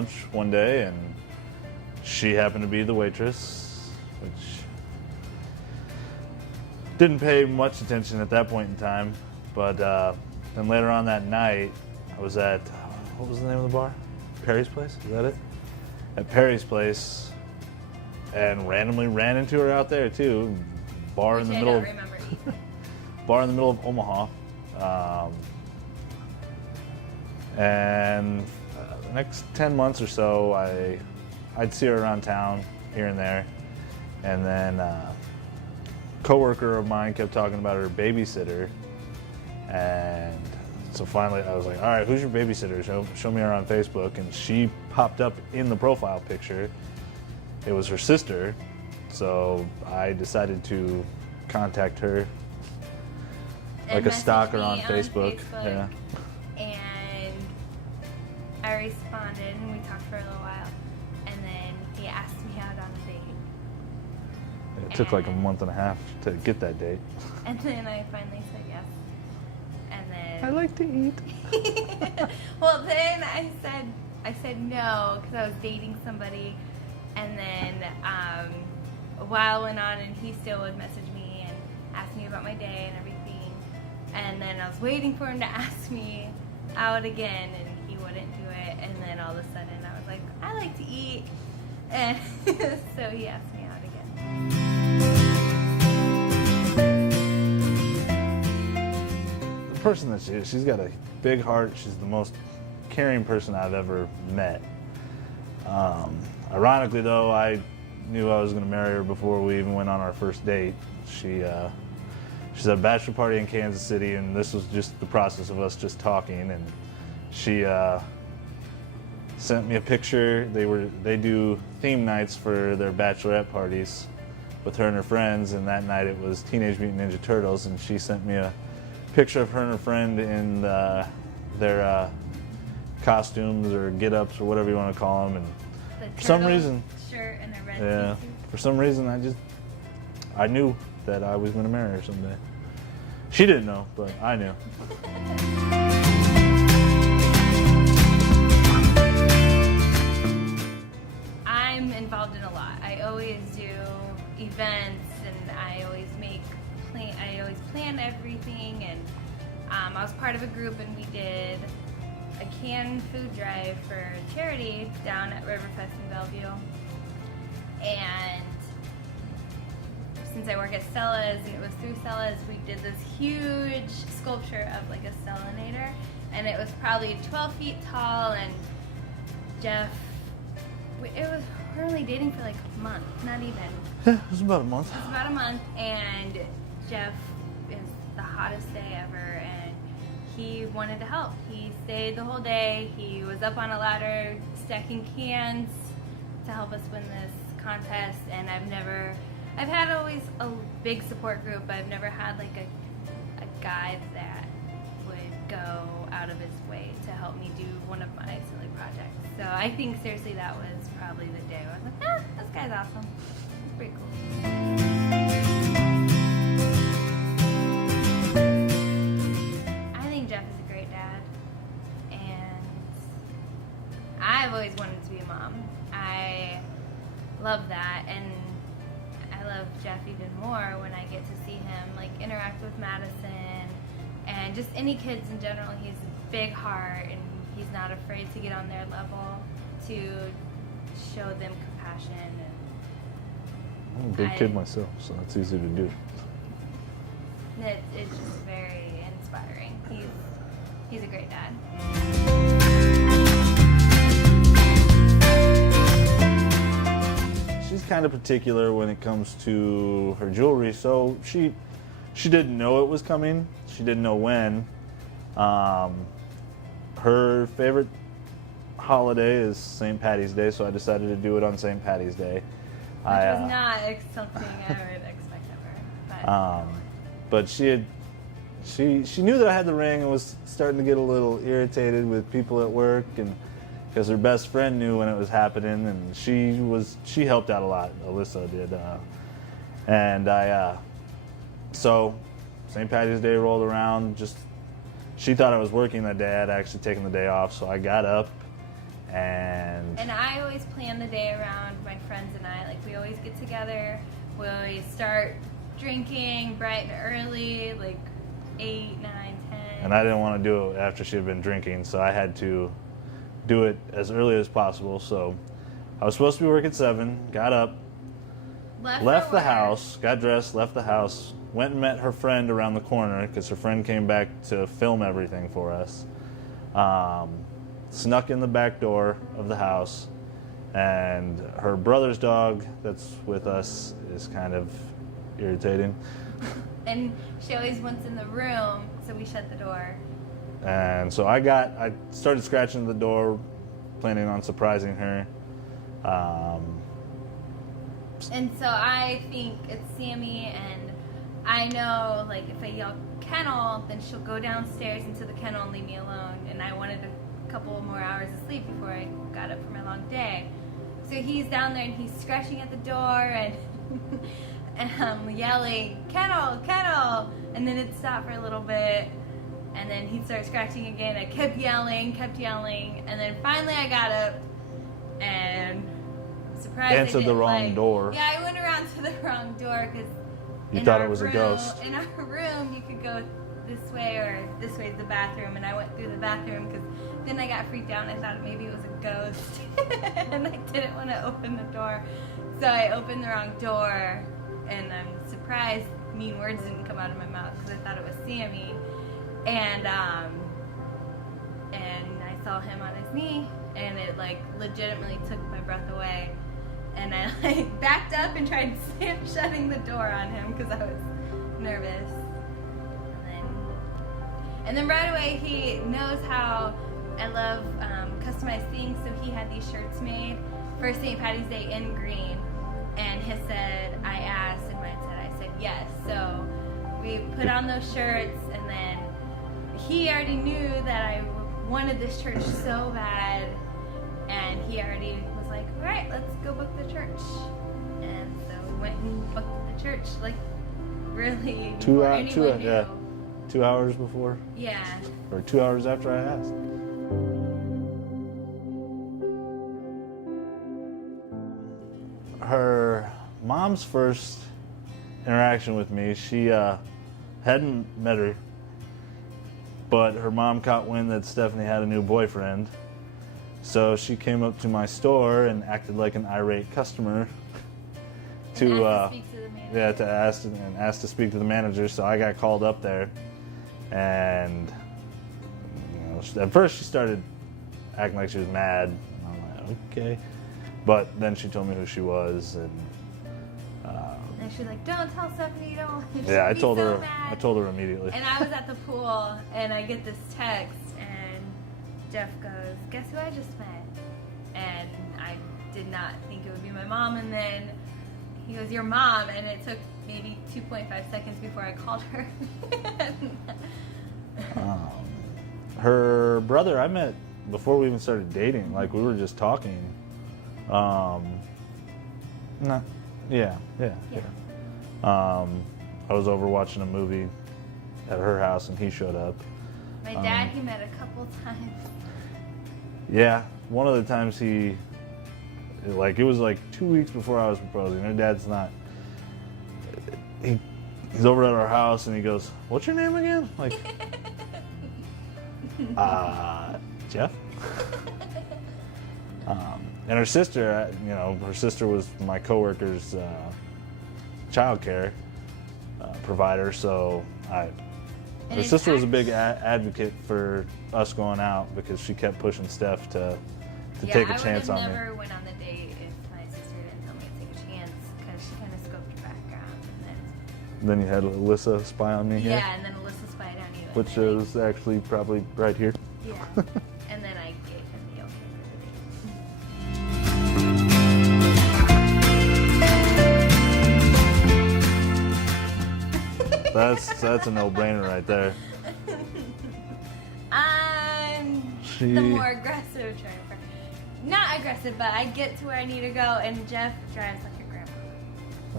lunch one day, and she happened to be the waitress, which didn't pay much attention at that point in time. But then later on that night, I was at, what was the name of the bar? Perry's Place, is that it? At Perry's Place, and randomly ran into her out there too. Bar in the middle of bar in the middle of Omaha. And the next 10 months or so, I'd see her around town here and there. And then a coworker of mine kept talking about her babysitter. And so finally I was like, all right, who's your babysitter? Show me her on Facebook. And she popped up in the profile picture. It was her sister. So I decided to contact her like a stalker on Facebook. Yeah. And I responded, and we talked for a little while, and then he asked me out on a date. It took like a month and a half to get that date. And then I finally said yes. And then I like to eat. well, then I said no because I was dating somebody, and then a while went on, and he still would message me and ask me about my day and everything. And then I was waiting for him to ask me out again, and he wouldn't do it. And then all of a sudden, I was like, I like to eat. And so he asked me out again. The person that she is, she's got a big heart. She's the most caring person I've ever met. Ironically, though, I knew I was going to marry her before we even went on our first date. She's at a bachelor party in Kansas City, and this was just the process of us just talking. And she sent me a picture. They do theme nights for their bachelorette parties with her and her friends, and that night it was Teenage Mutant Ninja Turtles, and she sent me a picture of her and her friend in their costumes or get-ups or whatever you want to call them. And for some reason, shirt and a red yeah, for some reason I knew that I was going to marry her someday. She didn't know, but I knew. I'm involved in a lot. I always do events, and I always plan everything. And I was part of a group, and we did a canned food drive for charity down at Riverfest in Bellevue. And since I work at Stella's, it was through Stella's, we did this huge sculpture of like a Stellanator, and it was probably 12 feet tall. And Jeff, we were only dating for like a month, not even. Yeah, it was about a month. It was about a month, and Jeff is the hottest day ever, and he wanted to help. He stayed the whole day. He was up on a ladder stacking cans to help us win this contest, and I've had always a big support group. I've never had like a guy that would go out of his way to help me do one of my silly projects. So I think seriously that was probably the day where I was like, this guy's awesome. It's pretty cool. I think Jeff is a great dad, and I've always wanted to be a mom. I love that, and I love Jeff even more when I get to see him like interact with Madison and just any kids in general. He's a big heart, and he's not afraid to get on their level to show them compassion. And I'm a big kid myself, so it's easy to do. It's just very inspiring. He's a great dad. She's kind of particular when it comes to her jewelry, so she didn't know it was coming. She didn't know when. Her favorite holiday is St. Patty's Day, so I decided to do it on St. Patty's Day. Which was not something I would expect of her. But she knew that I had the ring and was starting to get a little irritated with people at work, and because her best friend knew when it was happening, and she helped out a lot. Alyssa did, so St. Patty's Day rolled around. She thought I was working that day. I'd actually taken the day off, so I got up And I always plan the day around my friends and I. Like, we always get together. We always start drinking bright and early, like 8, 9, 10. And I didn't want to do it after she had been drinking, so I had to do it as early as possible. So I was supposed to be working at 7, got up, left the house, got dressed, left the house, went and met her friend around the corner because her friend came back to film everything for us. Snuck in the back door of the house, and her brother's dog that's with us is kind of irritating. And she always wants in the room, so we shut the door. And so I started scratching the door, planning on surprising her. And so I think it's Sammy, and I know, like, if I yell kennel, then she'll go downstairs into the kennel and leave me alone. And I wanted a couple more hours of sleep before I got up for my long day. So he's down there and he's scratching at the door and yelling, kennel, kennel. And then it stopped for a little bit. And then he'd start scratching again. I kept yelling. And then finally I got up and surprised answered the wrong door. Yeah, I went around to the wrong door because you thought it was a ghost. In our room, you could go this way, or this way is the bathroom, and I went through the bathroom because then I got freaked out and I thought maybe it was a ghost, and I didn't want to open the door, so I opened the wrong door, and I'm surprised mean words didn't come out of my mouth because I thought it was Sammy, and I saw him on his knee, and it like legitimately took my breath away. And I like backed up and tried shutting the door on him because I was nervous. And then right away he knows how I love customized things, so he had these shirts made for St. Patty's Day in green. And he said, I asked, and mine said, I said yes. So we put on those shirts, and then he already knew that I wanted this church so bad, and he already was like, all right, let's go book the church. And so we went and booked the church, like, really 2 hours, hours, yeah, 2 hours before. Yeah. Or 2 hours after I asked. Her mom's first interaction with me, she hadn't met her, but her mom caught wind that Stephanie had a new boyfriend. So she came up to my store and acted like an irate customer to ask to speak to the manager. So I got called up there, and at first she started acting like she was mad. I'm like, okay, but then she told me who she was, and she's like, don't tell Stephanie, don't. Yeah, I told her. Mad. I told her immediately. And I was at the pool, and I get this text, and Jeff goes, guess who I just met? And I did not think it would be my mom, and then he goes, your mom, and it took maybe 2.5 seconds before I called her. Her brother I met before we even started dating. Like, we were just talking. Yeah. I was over watching a movie at her house, and he showed up. My dad, he met a couple times. Yeah, one of the times it was like 2 weeks before I was proposing. Her dad's not. He's over at our house, and he goes, "What's your name again?" Like, Jeff. And her sister, her sister was my coworker's childcare provider, so her sister was a big advocate for us going out because she kept pushing Steph to take a chance on me. I never went on the date if my sister didn't tell me to take a chance because she kind of scoped your background. And then you had Alyssa spy on me here. Yeah, and then Alyssa spied on you. Which is actually probably right here. Yeah, and then I gave him the okay. That's a no-brainer right there. I'm the more aggressive driver. Not aggressive, but I get to where I need to go, and Jeff drives like a grandpa.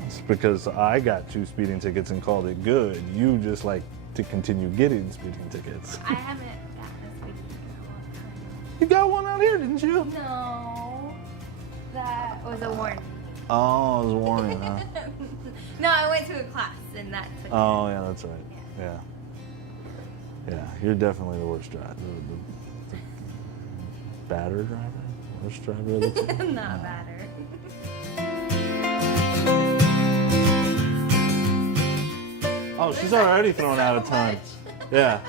That's because I got 2 speeding tickets and called it good. You just like to continue getting speeding tickets. I haven't gotten a speeding ticket in a long time. You got one out here, didn't you? No, that was a warning. Oh, it was a warning, huh? No, I went to a class and that took Oh, yeah, that's right. Yeah. Yeah, you're definitely the worst driver. The batter driver? Worst driver of the team? Not batter. Oh, she's already thrown out a ton. Yeah.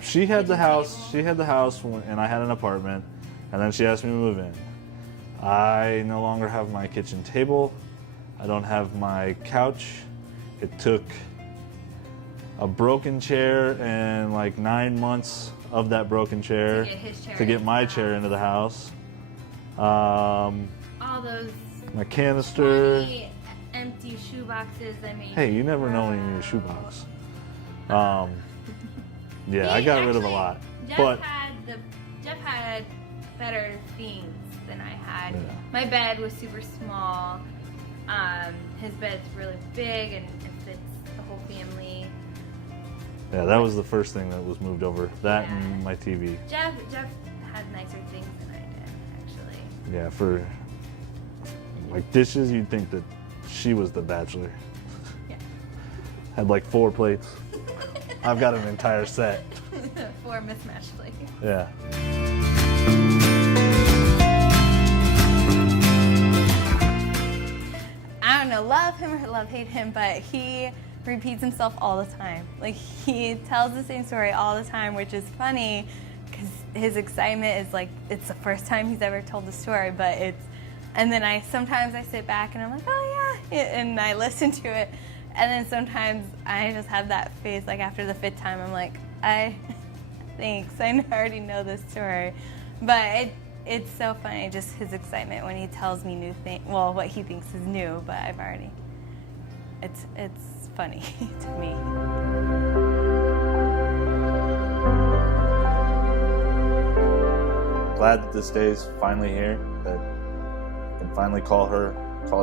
She had the house. She had the house, and I had an apartment. And then she asked me to move in. I no longer have my kitchen table. I don't have my couch. It took a broken chair and like 9 months of that broken chair to get my chair into the house. All those My canister. 20 empty shoe boxes. I mean, Hey, you never know when you need a shoebox. Yeah, I got rid of a lot. Jeff had better things than I had. Yeah. My bed was super small. His bed's really big and it fits the whole family. Yeah, that was the first thing that was moved over. That Yeah. and my TV. Jeff had nicer things than I did, actually. Yeah, for like dishes, you'd think that she was the bachelor. Yeah. Had like 4 plates. I've got an entire set. 4 mismatched plates. Yeah. I don't know, love him or love hate him, but he repeats himself all the time. Like, he tells the same story all the time, which is funny because his excitement is like it's the first time he's ever told the story, but and then sometimes I sit back and I'm like, oh yeah, and I listen to it, and then sometimes I just have that face, like after the 5th time, I'm like, thanks, I already know this story, but it's so funny, just his excitement when he tells me new things, well, what he thinks is new, but it's funny to me. Glad that this day is finally here, that I can finally call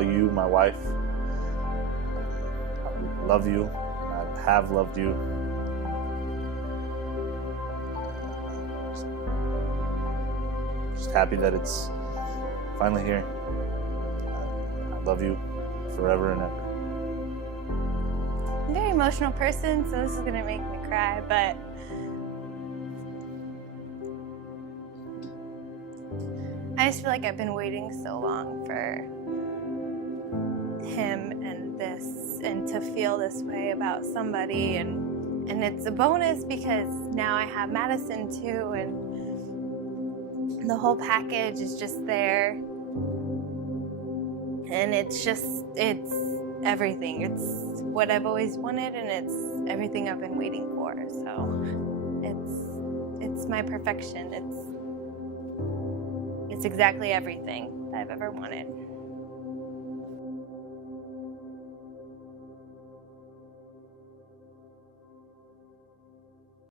you my wife. I love you. I have loved you. Just happy that it's finally here. I love you forever and ever. I'm a very emotional person, so this is gonna make me cry, but I just feel like I've been waiting so long for him and to feel this way about somebody, and it's a bonus because now I have Madison too, and the whole package is just there, and it's everything. It's what I've always wanted, and it's everything I've been waiting for. So it's my perfection. It's exactly everything that I've ever wanted.